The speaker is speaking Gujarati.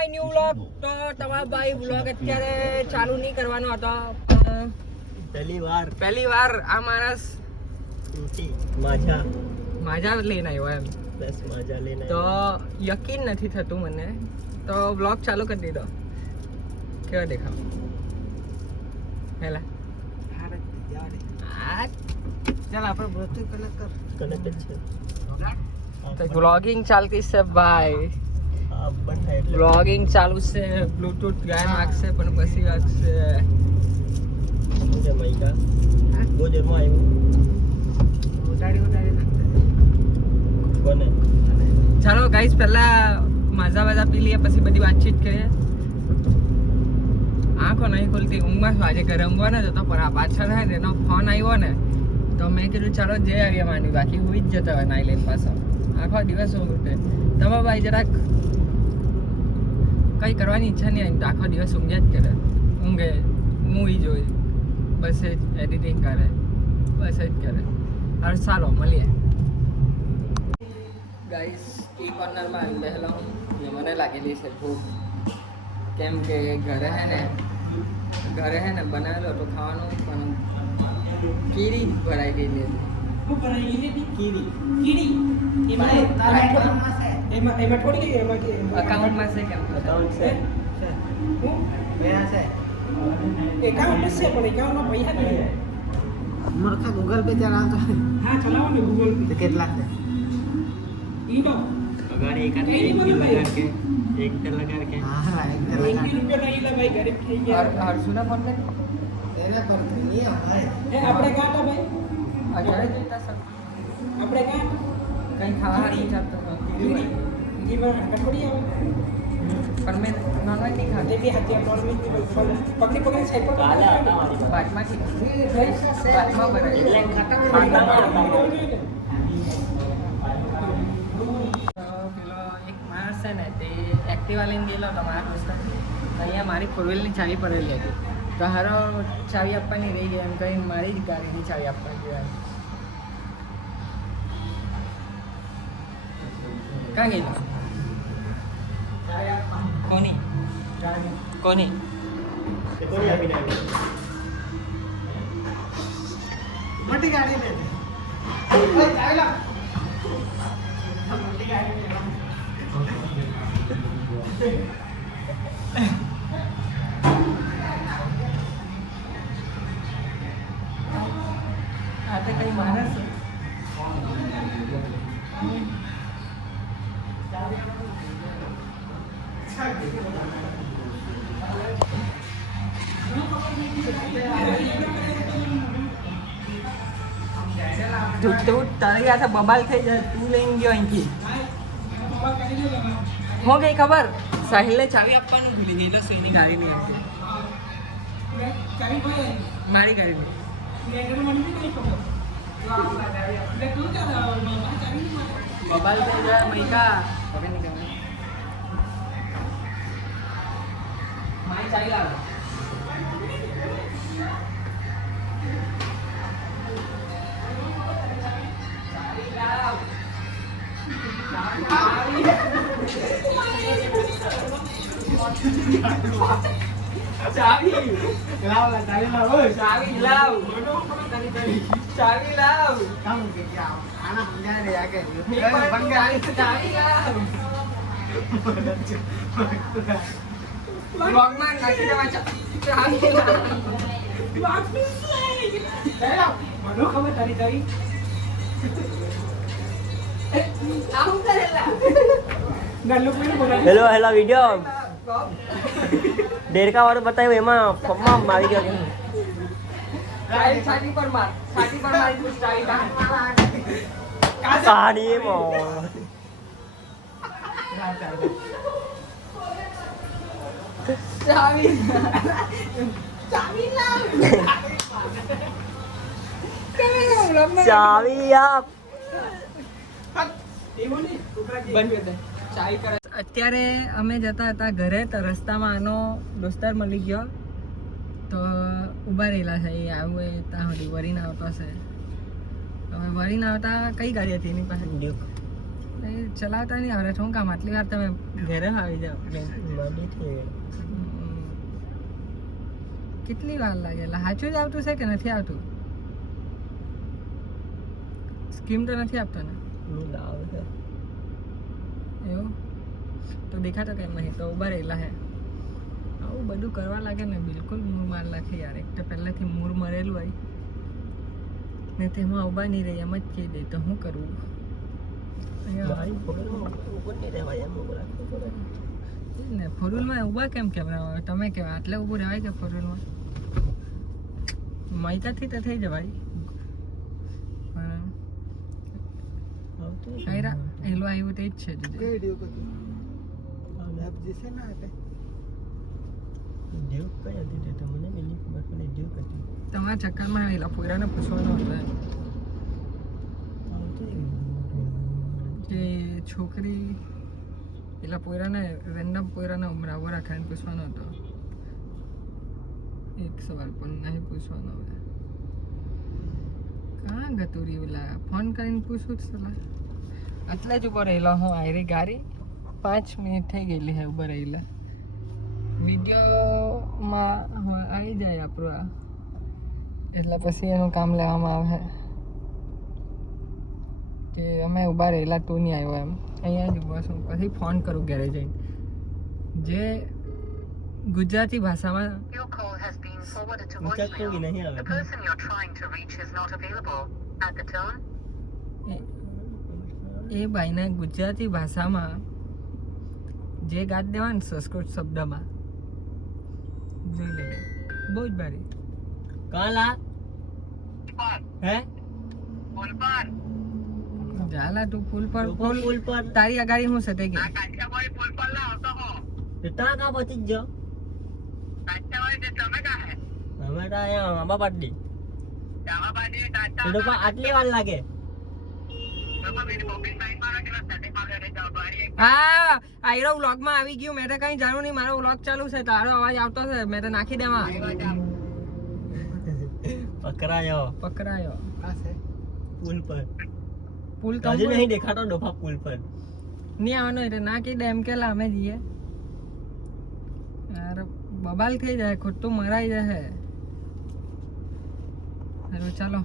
My new vlog. તો તમારો ભાઈ વ્લોગ અત્યારે ચાલુ નહીં કરવાનો હતો. પહેલી વાર આ માણસ માજા લઈને આવ્યો એમ. તો યકીન નથી થતું મને. તો વ્લોગ ચાલુ કરી દીધો. કેવો દેખાવ હેલા? ચાલ આપણે બ્લૂટૂથ કનેક્ટ છે. તો વ્લોગિંગ ચાલતી છે ભાઈ. વ્લોગિંગ ચાલુ છે. બ્લૂટૂથ ગાય નાખશે પણ પછી વાગશે. ચાલો ગાઈસ પહેલા મજા પી લઈએ પછી બધી વાતચીત કરીએ. આંખો નહીં ખુલતી, ઊંઘમાં આજે ઘરે ઊંઘવાના જ હતો પણ આ પાછળ હે ને એનો ફોન આવ્યો ને તો મેં કીધું ચાલો જે આવીએ માની, બાકી હુઈ જ જતા હોય નાઈ લઈને પાછો. આખો દિવસ ઊંઘે તમે ભાઈ જરાક કંઈ કરવાની ઈચ્છા નહીં આવી તો આખો દિવસ ઊંઘ્યા જ કરે. ઊંઘે, મૂવી જોઈ, બસ જ એડિટિંગ કરે, બસ જ કરે. હવે ચાલો મળીએ ગાઈસ. ઈ કોર્નરમાં આવી બેહેલો હું. મને લાગેલી છે ભૂખ, કેમ કે ઘરે હે ને બનાવેલો તો ખાવાનું પણ કીડી ભરાઈ ગયેલી હતી. અકાઉન્ટમાં છે કેમ? અકાઉન્ટ છે પણ એકાઉન્ટમાં પૈસા નહીં. મૂર્ખા ગૂગલ પે ચલાવતો. હા ચલાવો ને ગૂગલ પે. કેટલા છે? ઈનો અગાડી એક લગા કે હા એક લગા ₹80 નહીં લે ભાઈ, ગરીબ થઈ ગયા. હર્ષુના ફોન લે તેના પર નહીં અમારે. આપણે ગાતા ભાઈ અજાણે જોઈતા સર આપણે ગા કંઈ ખાવા નહીં ચાલતો જીવન કઠોડી આવે પણ મેં નોનવેજ નહીં ખાતી. તે બી હાથી નોર્મલ પકડી સાઈડ પર બાટમાંથી બાટમાં ભરાય પેલો એક માણસ છે ને તે એક્ટિવા લઈને ગયેલો હતો મારા દોસ્ત. અહીંયા મારી ફોરવ્હીલની ચાવી પડેલી હતી તો હારો ચાવી આપવાની રહી ગઈ એમ કરીને મારી જ ગાડીની ચાવી આપવાની ગઈ. ક્યાં ગયેલો? કોની કોની મોટી ગાડી લે. આ તો કઈ માણસ છે. તું તારી આ બબાલ થઈ જાય. તું લઈને ગયો અહીંથી. હો ગઈ ખબર? સાહિલને ચાવી આપવાનું ભૂલી ગયેલો છે એની ગાડીની. મારી ગાડીની બબાલ થઈ જાય મૈકા. હવે નહીં મારી ચાવી લાવો. ચાવી લાવ. ચાવી લાવ. ચાવી લાવ. કામ કે આના સમજાય રે આગે. ચાવી લાવ. બ્લોગમાં નાખી દેવા. ચાવી લાવ. મને ખબર તારી તારી હેલો વિડીયો દેડકા વાળો બતાવ્યો એમાં ફોર્મમાં મારી ગયો. છાતી પર માર. છાતી પર મારી તું ચાવી લાવ. સાડી ચાવી ચાવી આપ. અત્યારે અમે જતા હતા ઘરે તો રસ્તામાં આનો દોસ્તાર મળી ગયો તો ઊભા રહેલા છે. એ આવું એ ત્યાં સુધી વરીને આવતો છે. હવે વરીને આવતા કઈ ગાડી હતી એની પાસે? ચલાવતા નહીં આવડે શું કામ આટલી વાર તમે ઘરે આવી જાઓ કેટલી વાર લાગેલા સાચું જ આવતું છે કે નથી આવતું સ્કીમ તો નથી આપતા ને એવું તો દેખાતો કેમ નહીં તો ઉભા રહેલા હે આવું બધું કરવા લાગે ને બિલકુલ મૂળ માર લાગે યાર એક તો પહેલાંથી મૂળ મરેલું હોય ને તેમાં ઉભા નહીં રહી એમ જ કહી દે તો શું કરવું ને ફોરવ્હીલમાં ઊભા કેમ કેવડાવો તમે કેવા આટલે ઊભું રહેવાય કે ફોરવ્હીલમાં માયકાથી તો થઈ જવાય પણ કાંઈ એલું આવ્યું તે જ છે કઈ વિડિયો કરતો એપ જે છે ને આપે તમારા ચક્કરમાં આવેલા પોયરાને પૂછવાનું હતું કે છોકરી પેલા પોયરાને રેન્ડમ પોયરાને ઉમરાવો રાખીને પૂછવાનો હતો એક સવાલ પણ નહીં પૂછવાનો હવે કાં ગતું રહ્યું લા ફોન કરીને પૂછું જ સલાહ આટલે જ ઉભો રહેલો હું આયરી ગાડી 5 મિનિટ થઈ ગયેલી હે ઉભો રહેલા વિડીયોમાં આવી જાય આપણું આ એટલે પછી એનું કામ લેવામાં આવે કે અમે ઊભા રહેલા તું નહીં આવ્યો એમ અહીંયા જ ઊભો છું પછી ફોન કરું ઘરે જઈને જે ગુજરાતી ભાષામાં એ ભાઈને ગુજરાતી ભાષામાં જે ગાત દેવા ને સંસ્કૃત શબ્દમાં જોઈ લે બહુ જ ભારી કાલા હે જાલા તું પુલ પર પુલ પર તારી અગાડી હું છે તે કે તા કા પહોંચી ગયો અમે તો અહીંયા આંબા પાટડી તો આટલી વાર લાગે હા આયરો વ્લોગમાં આવી ગયું મેં તો કઈ જાણું નહીં મારો વ્લોગ ચાલુ છે તારો અવાજ આવતો છે મેં તો નાખી દેવા પકડાયો આ છે પુલ પર પુલ તો હજી નહીં દેખાતો ડોફા પુલ પર નહીં આવવાનો એટલે ના કહી દે એમ કે અમે જઈએ યાર બબાલ થઈ જાય ખોટું મરાઈ જાય હેલો ચાલો